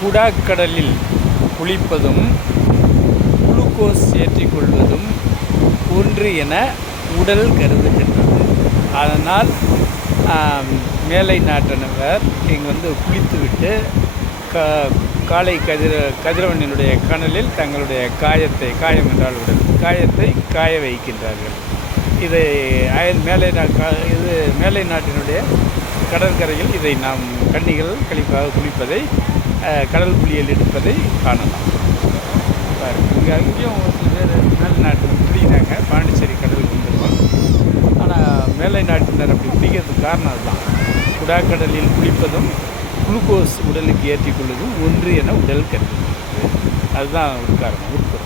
குடாக்கடலில் குளிப்பதும் glucose ஏற்றிக்கொள்வதும் ஒன்று என உடல் கருதுகின்றது. அதனால் மேலை நாட்டினவர் இங்கு வந்து குளித்துவிட்டு கா காலை கதிர கதிரவனினுடைய கணலில் தங்களுடைய காயத்தை காயம் என்றால் உடல் காயத்தை காய வைக்கின்றார்கள். இதை அயல் மேலை நா இது மேலை நாட்டினுடைய கடற்கரையில் இதை நாம் கன்னிகள் கழிப்பாக குளிப்பதை கடல் குளியல் எடுப்பதை காணலாம். இங்கே அங்கேயும் ஒரு சில பேர் மேல் நாட்டு குளிக்கிறாங்க பாண்டிச்சேரி கடலுக்கு வந்துருக்கோம் ஆனால் மேலை நாட்டினர் அப்படி குளிக்கிறதுக்கு காரணம் அதுதான். குடாக்கடலில் குளிப்பதும் குளுக்கோஸ் உடலுக்கு ஏற்றிக்கொள்வதும் ஒன்று என உடல் கருது அதுதான் ஒரு காரணம் உட்புறம்.